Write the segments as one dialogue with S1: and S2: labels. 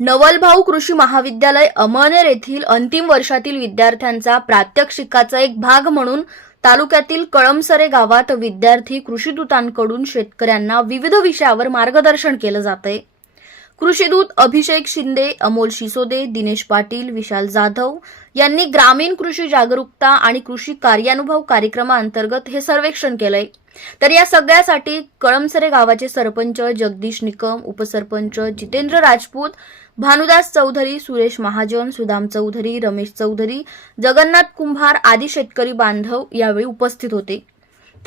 S1: नवलभाऊ कृषी महाविद्यालय अमळनेर येथील अंतिम वर्षातील विद्यार्थ्यांचा प्रात्यक्षिकाचा एक भाग म्हणून तालुक्यातील कळमसरे गावात विद्यार्थी कृषीदूतांकडून शेतकऱ्यांना विविध विषयावर मार्गदर्शन केलं जातंय. कृषीदूत अभिषेक शिंदे अमोल शिसोदे दिनेश पाटील विशाल जाधव यांनी ग्रामीण कृषी जागरूकता आणि कृषी कार्यानुभव कार्यक्रमाअंतर्गत हे सर्वेक्षण केलंय. तर या सगळ्यासाठी कळमसरे गावाचे सरपंच जगदीश निकम उपसरपंच जितेंद्र राजपूत भानुदास चौधरी सुरेश महाजन सुदाम चौधरी रमेश चौधरी जगन्नाथ कुंभार आदी शेतकरी बांधव यावेळी उपस्थित होते.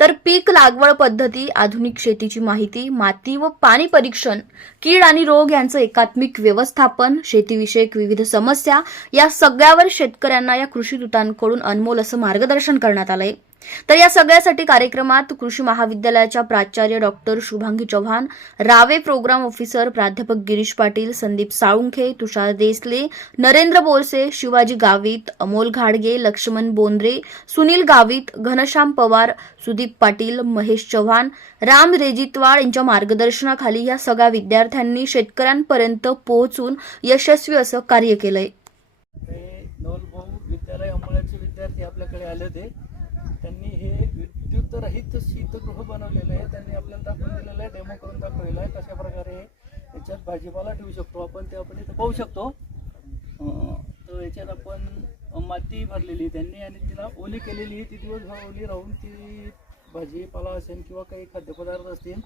S1: तर पीक लागवड पद्धती आधुनिक शेतीची माहिती माती व पाणी परीक्षण कीड आणि रोग यांचं एकात्मिक व्यवस्थापन शेतीविषयक विविध समस्या या सगळ्यावर शेतकऱ्यांना या कृषी दूतांकडून अनमोल असं मार्गदर्शन करण्यात आलंय. तर या सगळ्यासाठी कार्यक्रमात कृषी महाविद्यालयाच्या प्राचार्य डॉक्टर शुभांगी चव्हाण रावे प्रोग्राम ऑफिसर प्राध्यापक गिरीश पाटील संदीप साळुंखे तुषार देसले नरेंद्र बोरसे शिवाजी गावित अमोल घाडगे लक्ष्मण बोंद्रे सुनील गावित घनश्याम पवार सुदीप पाटील महेश चव्हाण राम रेजितवाड यांच्या मार्गदर्शनाखाली या सगळ्या विद्यार्थ्यांनी शेतकऱ्यांपर्यंत पोहोचून यशस्वी असं कार्य केलंय.
S2: विद्यालय विद्यार्थी आपल्याकडे आले होते त्यांनी हे विद्युतरहित शीतगृह बनवलेलं आहे. त्यांनी आपल्याला दाखवून दिलेलं आहे डेमो करून दाखवलेलं आहे. कशा प्रकारे याच्यात भाजीपाला ठेवू शकतो आपण ते आपण इथं पाहू शकतो. तर याच्यात आपण माती भरलेली त्यांनी आणि तिला ओली केलेली ती दिवसभर ओली राहून ती भाजीपाला असेल किंवा काही खाद्यपदार्थ असतील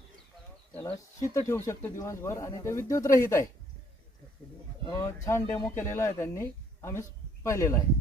S2: त्याला शीत ठेवू शकतो दिवसभर आणि ते विद्युतरहित आहे. छान डेमो केलेला आहे त्यांनी. आम्ही पाहिलेला आहे.